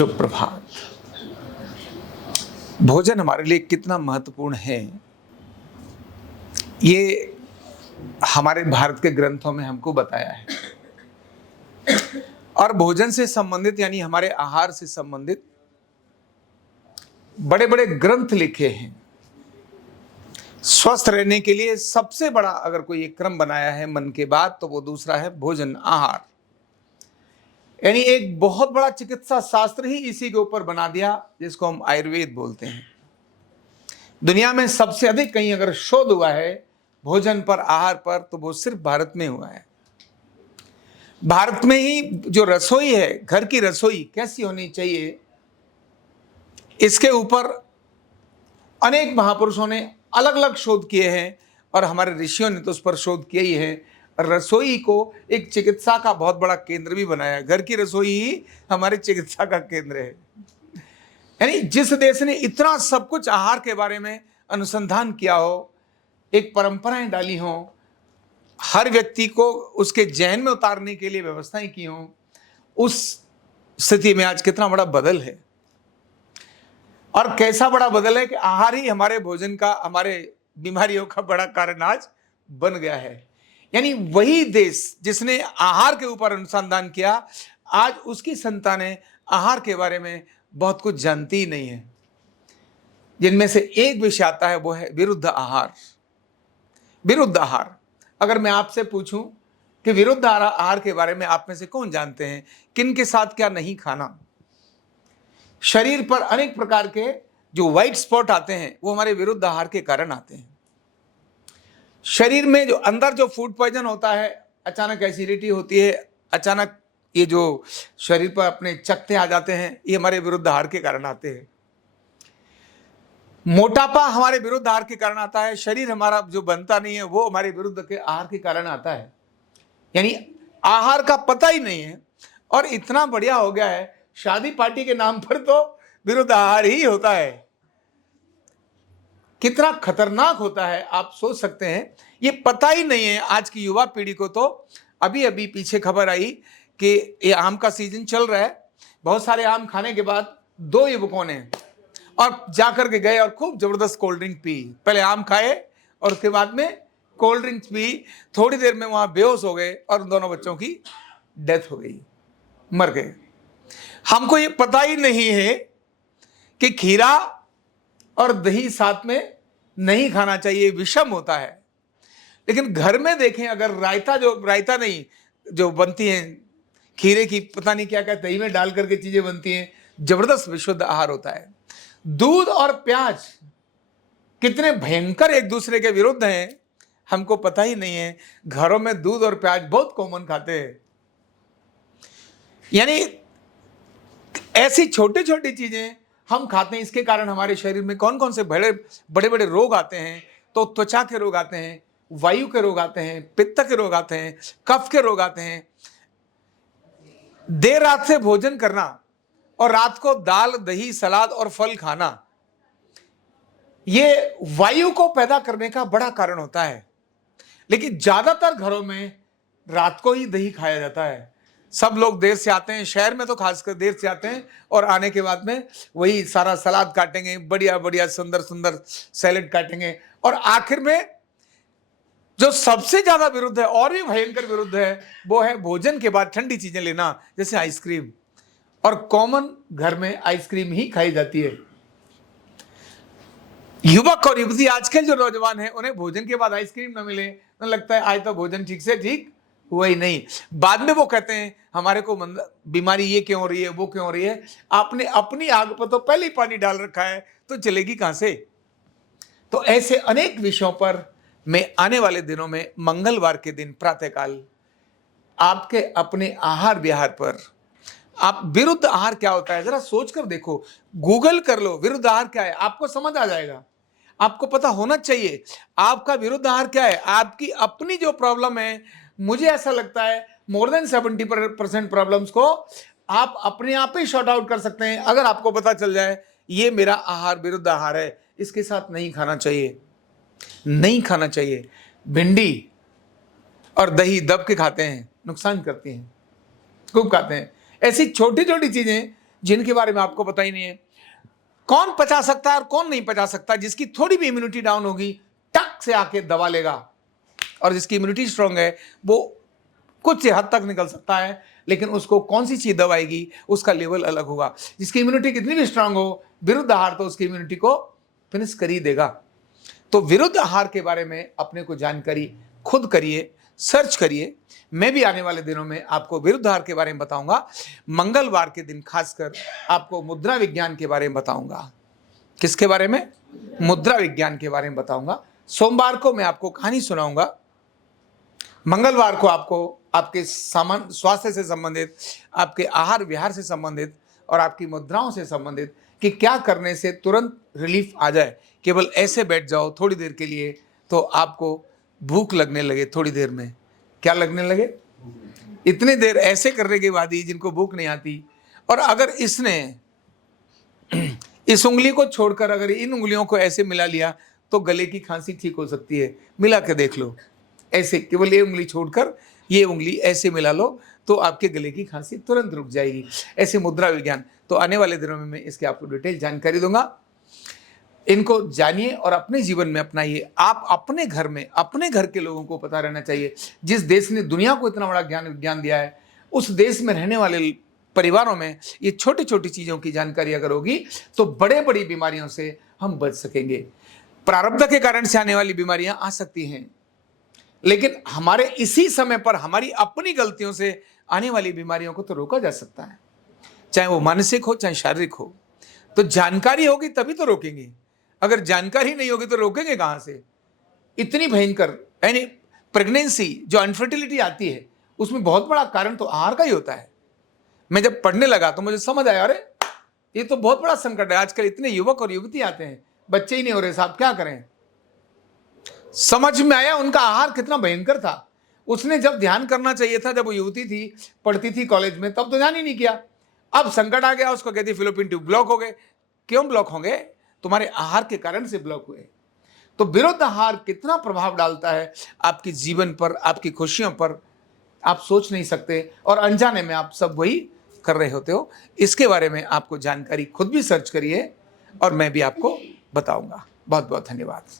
शुभ प्रभात। भोजन हमारे लिए कितना महत्वपूर्ण है, ये हमारे भारत के ग्रंथों में हमको बताया है। और भोजन से संबंधित यानी हमारे आहार से संबंधित बड़े बड़े ग्रंथ लिखे हैं। स्वस्थ रहने के लिए सबसे बड़ा अगर कोई एक क्रम बनाया है मन के बाद, तो वो दूसरा है भोजन आहार। यानी एक बहुत बड़ा चिकित्सा शास्त्र ही इसी के ऊपर बना दिया, जिसको हम आयुर्वेद बोलते हैं। दुनिया में सबसे अधिक कहीं अगर शोध हुआ है भोजन पर, आहार पर, तो वो सिर्फ भारत में हुआ है। भारत में ही जो रसोई है, घर की रसोई कैसी होनी चाहिए, इसके ऊपर अनेक महापुरुषों ने अलग अलग शोध किए हैं और हमारे ऋषियों ने तो उस पर शोध किया ही है। रसोई को एक चिकित्सा का बहुत बड़ा केंद्र भी बनाया। घर की रसोई ही हमारे चिकित्सा का केंद्र है। यानी जिस देश ने इतना सब कुछ आहार के बारे में अनुसंधान किया हो, एक परंपराएं डाली हो, हर व्यक्ति को उसके जहन में उतारने के लिए व्यवस्थाएं की हो, उस स्थिति में आज कितना बड़ा बदल है। और कैसा बड़ा बदल है कि आहार ही हमारे भोजन का, हमारे बीमारियों का बड़ा कारण आज बन गया है। यानी वही देश जिसने आहार के ऊपर अनुसंधान किया, आज उसकी संतानें आहार के बारे में बहुत कुछ जानती ही नहीं है। जिनमें से एक विषय आता है, वो है विरुद्ध आहार। विरुद्ध आहार, अगर मैं आपसे पूछूं कि विरुद्ध आहार के बारे में आप में से कौन जानते हैं, किन के साथ क्या नहीं खाना। शरीर पर अनेक प्रकार के जो व्हाइट स्पॉट आते हैं, वो हमारे विरुद्ध आहार के कारण आते हैं। शरीर में जो अंदर जो फूड पॉइजन होता है, अचानक एसिडिटी होती है, अचानक ये जो शरीर पर अपने चकत्ते आ जाते हैं, ये हमारे विरुद्ध आहार के कारण आते हैं। मोटापा हमारे विरुद्ध आहार के कारण आता है। शरीर हमारा जो बनता नहीं है, वो हमारे विरुद्ध के आहार के कारण आता है। यानी आहार का पता ही नहीं है। और इतना बढ़िया हो गया है, शादी पार्टी के नाम पर तो विरुद्ध आहार ही होता है। कितना खतरनाक होता है आप सोच सकते हैं। ये पता ही नहीं है आज की युवा पीढ़ी को। तो अभी अभी पीछे खबर आई कि ये आम का सीजन चल रहा है। बहुत सारे आम खाने के बाद दो युवकों ने और जाकर के गए और खूब जबरदस्त कोल्ड ड्रिंक पी। पहले आम खाए और उसके बाद में कोल्ड ड्रिंक्स पी। थोड़ी देर में वहां बेहोश हो गए और उन दोनों बच्चों की डेथ हो गई, मर गए। हमको ये पता ही नहीं है कि खीरा और दही साथ में नहीं खाना चाहिए, विषम होता है। लेकिन घर में देखें, अगर रायता नहीं जो बनती है खीरे की, पता नहीं क्या क्या दही में डाल करके चीजें बनती हैं, जबरदस्त विशुद्ध आहार होता है। दूध और प्याज कितने भयंकर एक दूसरे के विरुद्ध हैं, हमको पता ही नहीं है। घरों में दूध और प्याज बहुत कॉमन खाते हैं। यानी ऐसी छोटी छोटी चीजें हम खाते हैं, इसके कारण हमारे शरीर में कौन कौन से बड़े बड़े रोग आते हैं। तो त्वचा के रोग आते हैं, वायु के रोग आते हैं, पित्त के रोग आते हैं, कफ के रोग आते हैं। देर रात से भोजन करना और रात को दाल, दही, सलाद और फल खाना, ये वायु को पैदा करने का बड़ा कारण होता है। लेकिन ज्यादातर घरों में रात को ही दही खाया जाता है। सब लोग देर से आते हैं, शहर में तो खासकर देर से आते हैं, और आने के बाद में वही सारा सलाद काटेंगे, बढ़िया बढ़िया सुंदर सुंदर सैलेड काटेंगे। और आखिर में जो सबसे ज्यादा विरुद्ध है और भी भयंकर विरुद्ध है, वो है भोजन के बाद ठंडी चीजें लेना, जैसे आइसक्रीम। और कॉमन घर में आइसक्रीम ही खाई जाती है। युवक और युवती आजकल जो नौजवान है, उन्हें भोजन के बाद आइसक्रीम न मिले तो लगता है आज तो भोजन ठीक से ठीक हुआ ही नहीं। बाद में वो कहते हैं हमारे को बीमारी ये क्यों हो रही है, वो क्यों हो रही है। आपने अपनी आग पर तो पहले ही पानी डाल रखा है, तो चलेगी कहां से। तो ऐसे अनेक विषयों पर मैं आने वाले दिनों में, मंगलवार के दिन प्रातःकाल, आपके अपने आहार विहार पर, आप विरुद्ध आहार क्या होता है जरा सोच कर देखो। गूगल कर लो विरुद्ध आहार क्या है, आपको समझ आ जाएगा। आपको पता होना चाहिए आपका विरुद्ध आहार क्या है। आपकी अपनी जो प्रॉब्लम है, मुझे ऐसा लगता है मोर देन 70% प्रॉब्लम्स को आप अपने आप ही शॉर्ट आउट कर सकते हैं, अगर आपको पता चल जाए ये मेरा आहार विरुद्ध आहार है, इसके साथ नहीं खाना चाहिए, नहीं खाना चाहिए। भिंडी और दही दब के खाते हैं, नुकसान करती हैं, खूब खाते हैं। ऐसी छोटी छोटी चीजें जिनके बारे में आपको पता ही नहीं है। कौन पचा सकता है और कौन नहीं पचा सकता? जिसकी थोड़ी भी इम्यूनिटी डाउन होगी, टक से आके दबा लेगा, और जिसकी इम्यूनिटी स्ट्रांग है वो कुछ हद तक निकल सकता है, लेकिन उसको कौन सी चीज दबाएगी उसका लेवल अलग होगा। जिसकी इम्यूनिटी कितनी भी स्ट्रांग हो, विरुद्ध आहार तो उसकी इम्यूनिटी को फिनिश कर ही देगा। तो विरुद्ध आहार के बारे में अपने को जानकारी खुद करिए, सर्च करिए। मैं भी आने वाले दिनों में आपको विरुद्ध आहार के बारे में बताऊंगा। मंगलवार के दिन खासकर आपको मुद्रा विज्ञान के बारे में बताऊंगा। किसके बारे में? मुद्रा विज्ञान के बारे में बताऊंगा। सोमवार को मैं आपको कहानी सुनाऊंगा। मंगलवार को आपको आपके स्वास्थ्य से संबंधित, आपके आहार विहार से संबंधित और आपकी मुद्राओं से संबंधित कि क्या करने से तुरंत रिलीफ आ जाए। केवल ऐसे बैठ जाओ थोड़ी देर के लिए तो आपको भूख लगने लगे। थोड़ी देर में क्या लगने लगे? इतनी देर ऐसे करने के बाद ही जिनको भूख नहीं आती। और अगर इसने इस उंगली को छोड़कर अगर इन उंगलियों को ऐसे मिला लिया तो गले की खांसी ठीक हो सकती है। मिला के देख लो, ऐसे केवल ये उंगली छोड़कर ये उंगली ऐसे मिला लो तो आपके गले की खांसी तुरंत रुक जाएगी। ऐसे मुद्रा विज्ञान। तो आने वाले दिनों में मैं इसके आपको डिटेल जानकारी दूंगा। इनको जानिए और अपने जीवन में अपनाइए। आप अपने घर में, अपने घर के लोगों को पता रहना चाहिए। जिस देश ने दुनिया को इतना बड़ा ज्ञान विज्ञान दिया है, उस देश में रहने वाले परिवारों में ये छोटी छोटी चीजों की जानकारी अगर होगी तो बड़े बड़ी बीमारियों से हम बच सकेंगे। प्रारब्ध के कारण से आने वाली बीमारियां आ सकती हैं, लेकिन हमारे इसी समय पर हमारी अपनी गलतियों से आने वाली बीमारियों को तो रोका जा सकता है, चाहे वो मानसिक हो चाहे शारीरिक हो। तो जानकारी होगी तभी तो रोकेंगे। अगर जानकारी नहीं होगी तो रोकेंगे कहां से? इतनी भयंकर, यानी प्रेगनेंसी जो अनफर्टिलिटी आती है उसमें बहुत बड़ा कारण तो आहार का ही होता है। मैं जब पढ़ने लगा तो मुझे समझ आया, अरे ये तो बहुत बड़ा संकट है। आजकल इतने युवक और युवती आते हैं, बच्चे ही नहीं हो रहे साहब, क्या करें? समझ में आया उनका आहार कितना भयंकर था। उसने जब ध्यान करना चाहिए था, जब वो युवती थी, पढ़ती थी कॉलेज में, तब तो ध्यान ही नहीं किया। अब संकट आ गया, उसको कहती फिलोपियन ट्यूब ब्लॉक हो गए। क्यों ब्लॉक होंगे? तुम्हारे आहार के कारण से ब्लॉक हुए। तो विरुद्ध आहार कितना प्रभाव डालता है आपके जीवन पर, आपकी खुशियों पर, आप सोच नहीं सकते। और अनजाने में आप सब वही कर रहे होते हो। इसके बारे में आपको जानकारी खुद भी सर्च करिए और मैं भी आपको बताऊंगा। बहुत बहुत धन्यवाद।